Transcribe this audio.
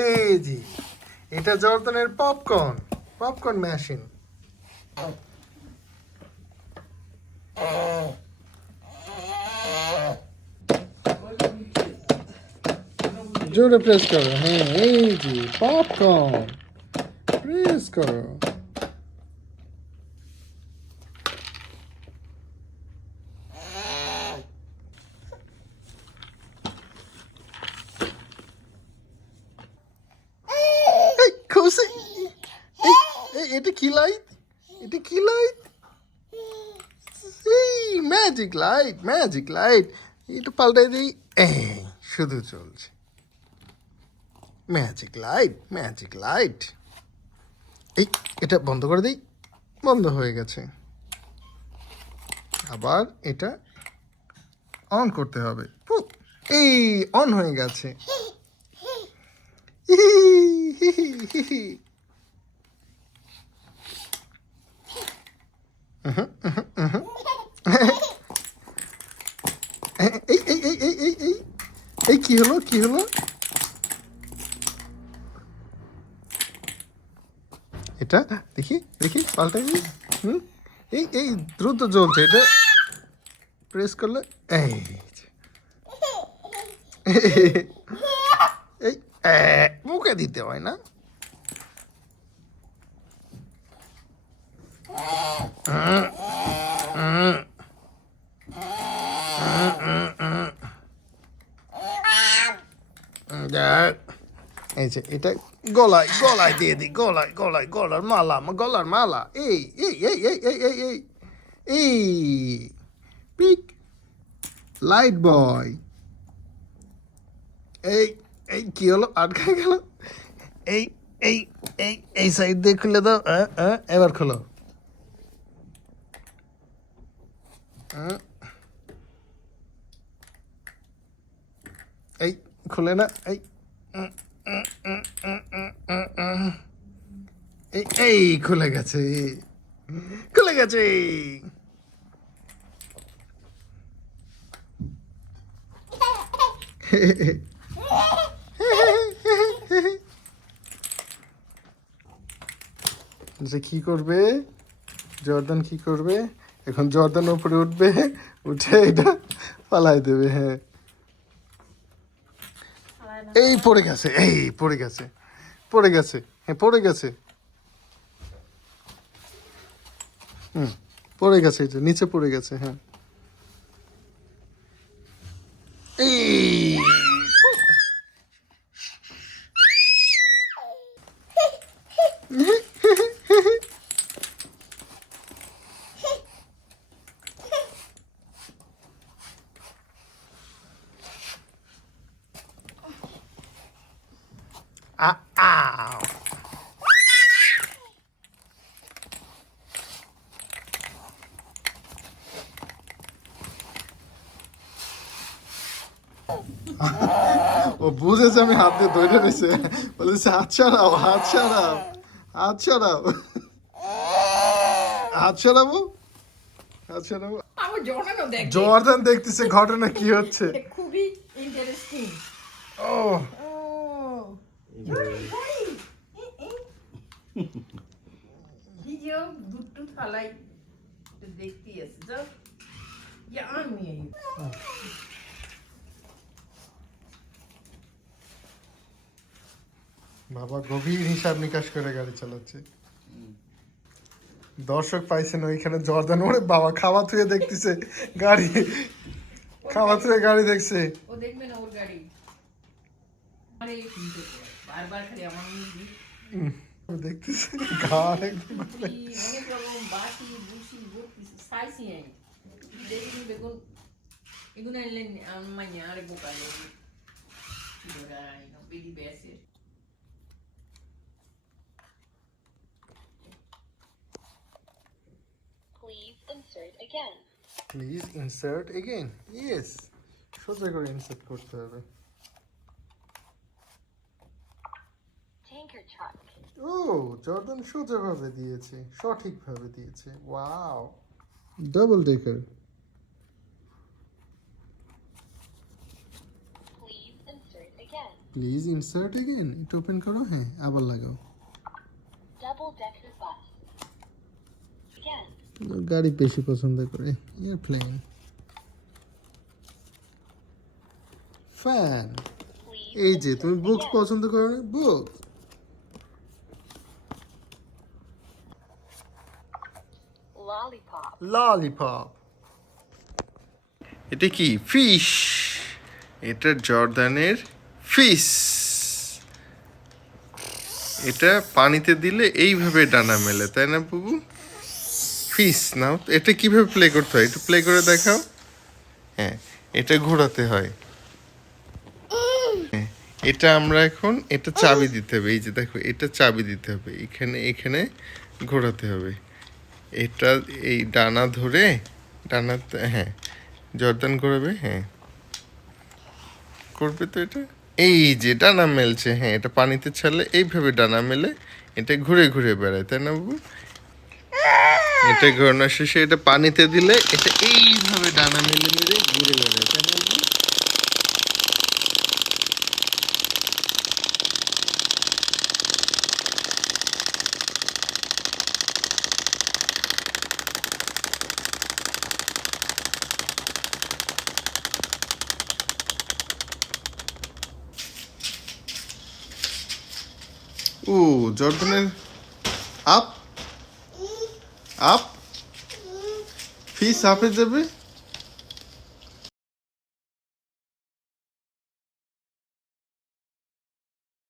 এই জি, এটা জর্দানের popcorn machine. জোরে প্রেস করো, হ্যাঁ এই জি পপকর্ন প্রেস করো। এই খুশি, এটা কি লাইট? এটা কি লাইট? এই ম্যাজিক লাইট। এটা পাল্টাই দিই, এই শুধু চলছে। Magic light. এই এটা বন্ধ করে দিই, বন্ধ হয়ে গেছে। আবার এটা অন করতে হবে। এই অন হয়ে গেছে। এই এই এই এই এই এই এই কি হলো? এটা দেখি পাল্টাই দিই। এই দ্রুত জ্বলছে এটা, প্রেস করলে এই এই মুখে দিতে হয় না। এই যে এটা গলায় দিয়ে দিই, গলার মালা। এই এই এই এই এই এই এই এই পিক লাইট বয়। এই এই কি হলো? আটকে গেল। এই এই এই এই সাইড দিয়ে খুলে দাও। এবার খোলো। এই খুলে না। এই এই এই খুলে গেছে। যে কি করবে জর্দান, কি করবে এখন? জর্দান উপরে উঠবে, উঠে এটা পালাই দেবে। হ্যাঁ এই পড়ে গেছে, হ্যাঁ পড়ে গেছে। পড়ে গেছে, এটা নিচে পড়ে গেছে। হ্যাঁ এই আও ও বুঝেছে আমি হাত দিয়ে ধরে নিছে, বলেছে হাত ছাড়াও। জর্দান দেখতেছে ঘটনা কি হচ্ছে। খুবই ইন্টারেস্টিং। ও ভিডিও দুটো ফালাই দেখতে আছে যাও। আমি বাবা গভীর হিসাব নিকাশ করে গাড়ি চালাচ্ছে। দর্শক পাইছেন ওইখানে জর্দান, ওরে বাবা খাওয়া থুয়ে দেখতেছে গাড়ি, গাড়ি দেখছে। ও দেখবে না ওর গাড়ি। আরে বারবার খালি আমার দেখতেছে গাড় একদম অনেক রকম বাটি বুসি সাইসি আমি দেখি বেগুন এগুলো আনলেন মানে আরে বোকা লেগে বেদি বেসের। Please insert again. ইয়েস, সোজা করে ইনসার্ট করতে হবে। ও জর্দান সোজাভাবে দিয়েছে, সঠিকভাবে দিয়েছে। Wow, double decker. Please insert again, এটা ওপেন করো, হ্যাঁ আবার লাগাও। Double decker bus. Again. গাড়ি বেশি পছন্দ করে। Airplane, fan, Please. এই যে তুমি insert বুকস again. পছন্দ করো না, বুক। Lollipop. ললিপপ, এটা কি? ফিশ। এটা জর্দানের ফিশ। এটা পানিতে দিলে এইভাবে ডানা মেলে, তাই না বুবু? ফিশ নাও। এটা কিভাবে প্লে করতে হয় একটু প্লে করে দেখাও। হ্যাঁ, এটা ঘোরাতে হয়। হ্যাঁ, এটা আমরা এখন এটা চাবি দিতে হবে। এই যে দেখো, এটা চাবি দিতে হবে, এখানে এখানে ঘোরাতে হবে। এটা এই ডানা ধরে, ডানা, হ্যাঁ জর্দান করবে, হ্যাঁ করবে তো এটা। এই যে ডানা মেলছে, হ্যাঁ এটা পানিতে ছাড়লে এইভাবে ডানা মেলে, এটা ঘুরে ঘুরে বেড়ায়, তাই না বাবু? এটা ঘোরানো শেষে এটা পানিতে দিলে এটা এইভাবে ডানা মেলে মেলে ঘুরে বেড়ায়, তাই না বাবু? ও জর্দানের আপ আপ, ফিশ আপে যাবে।